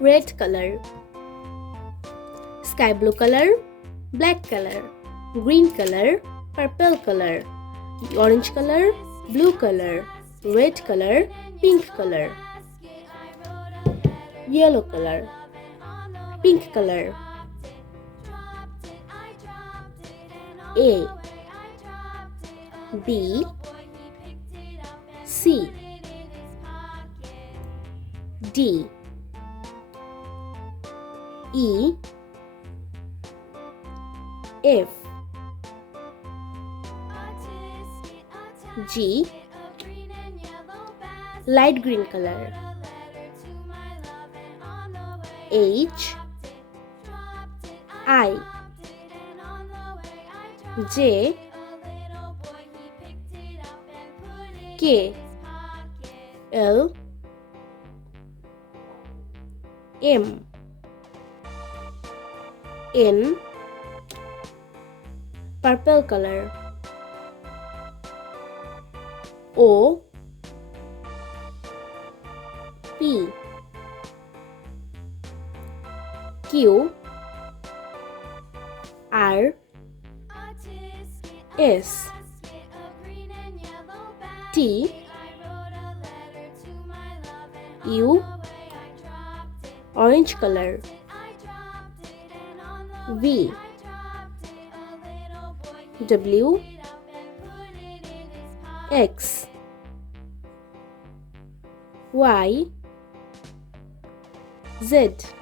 red color. Sky blue color, black color. Green color, purple color. Orange color, blue color. Red color, pink color. Yellow color, pink color. A, B, C, D, E, F, G, light green color. H, I, J, K, L, M, N, purple color. O, P, Q, R, S, T, U, orange color. V, W, X, Y, Z.